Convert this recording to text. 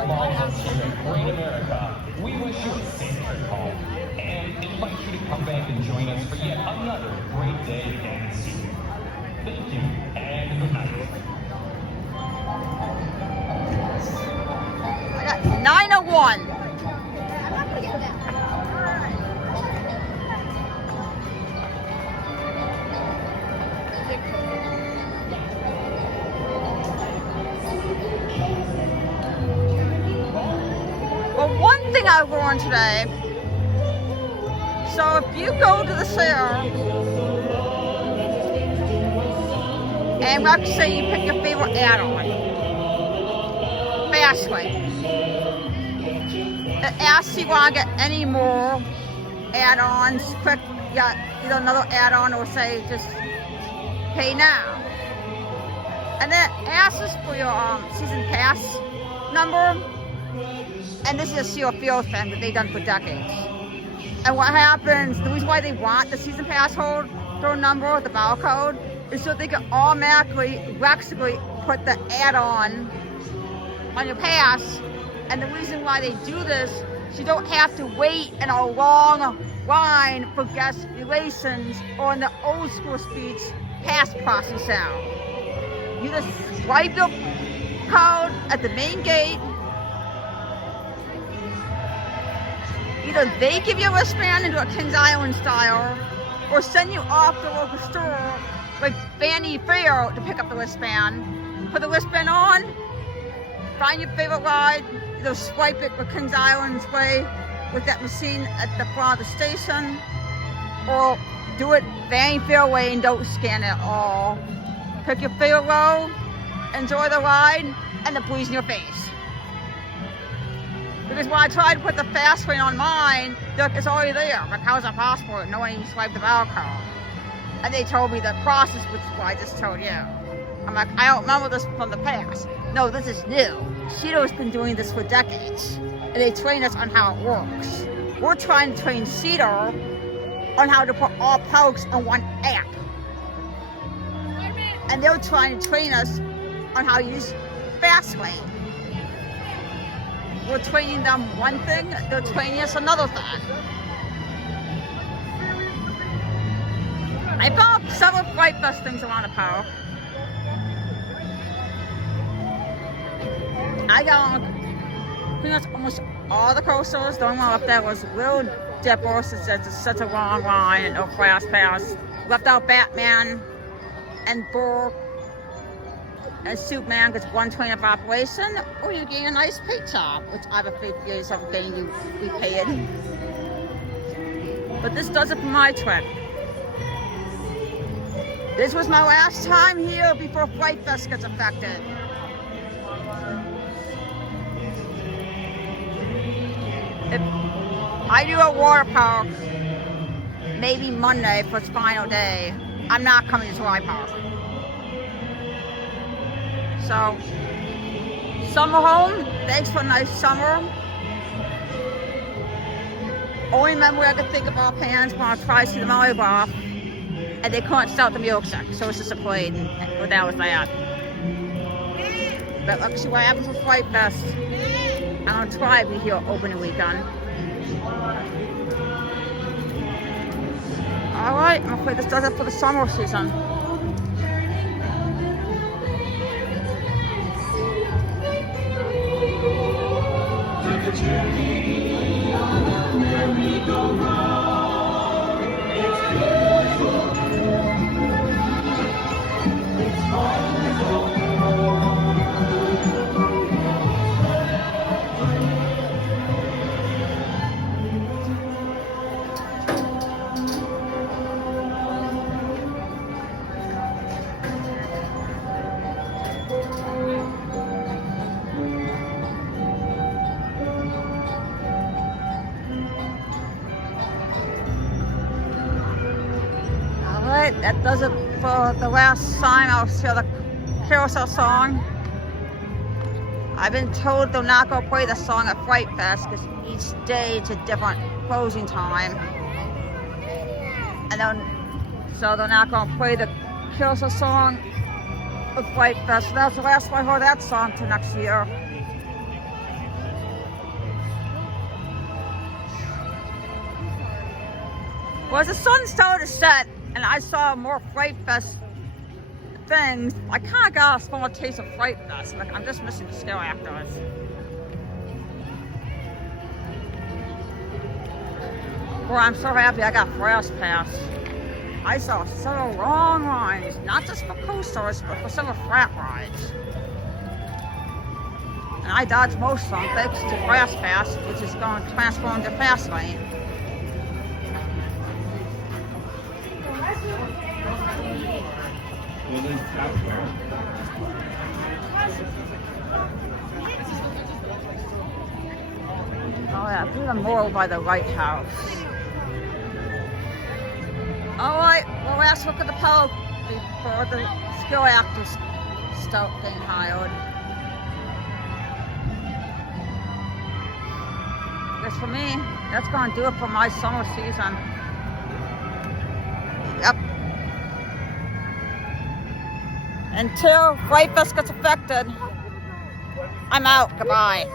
From all of us here at Great America, we wish you a safe trip home and invite you to come back and join us for yet another great day at sea. Thank you and good night. I got 901. Well, one thing I learned today, so if you go to the fair, and let's say you pick your favorite add-on, Fastlane, it asks you want to get any more add-ons, click either another add-on or say just pay now. And then it asks for your season pass number. And this is a seal field thing that they've done for decades. And what happens, the reason why they want the season pass holder number, the barcode, is so they can automatically, lexically put the add-on on your pass. And the reason why they do this, so you don't have to wait in a long line for guest relations or in the old school speech pass process out. You just swipe your code at the main gate. Either they give you a wristband and do a Kings Island style, or send you off to the local store, like Vanity Fair, to pick up the wristband. Put the wristband on, find your favorite ride, either swipe it with Kings Island's way with that machine at the front of the station, or do it Vanity Fair way and don't scan it at all. Pick your favorite row, enjoy the ride, and the breeze in your face. Because when I tried to put the Fastlane on mine, they're like, it's already there. Like, how's that possible? No one even swiped the barcode. And they told me the process, which is what I just told you. I'm like, I don't remember this from the past. No, this is new. Cheeto's been doing this for decades. And they train us on how it works. We're trying to train Cheeto on how to put all products on one app. And they're trying to train us on how to use Fastlane. We're training them one thing, they're training us another thing. I found several Fright Fest things around the park. I got pretty much almost all the coasters. The only one up there was Little Dipper, since it's such a long line and no fast pass. Left out Batman and Burr and Superman gets 1 train of operation, or you gain a nice paint job, which I have a faith you yourself getting you repaid. But this does it for my trip. This was my last time here before Fright Fest gets affected. If I do a water park, maybe Monday for its final day, I'm not coming to my park. So, summer home, thanks for a nice summer. Only memory I could think of offhand when I tried to see the Molly Bar, and they couldn't start the milkshake, so it's just a plate, and that was that. But let's see what happens with Fright Fest. I'm gonna try to be here opening weekend. Alright, I'm afraid this does it for the summer season. The journey on a merry-go-round. It's beautiful. It's wonderful. That does it for the last time. I'll share the carousel song. I've been told they're not going to play the song at Fright Fest because each day it's a different closing time. And then, so they're not going to play the carousel song at Fright Fest. So that's the last time I heard that song till next year. Well, as the sun started to set and I saw more Fright Fest things, I kind of got a small taste of Fright Fest. Like, I'm just missing the scale actors. Well, I'm so happy I got Fast Pass. I saw several long lines, not just for coasters, but for several frat rides. And I dodged most of them thanks to Fast Pass, which is going to transform to Fast Lane. Oh yeah, even more by the White House. Alright, well, let's look at the poll before the skill actors start getting hired. Just for me, that's going to do it for my summer season. Yep. Until Fright Fest gets affected, I'm out. Goodbye.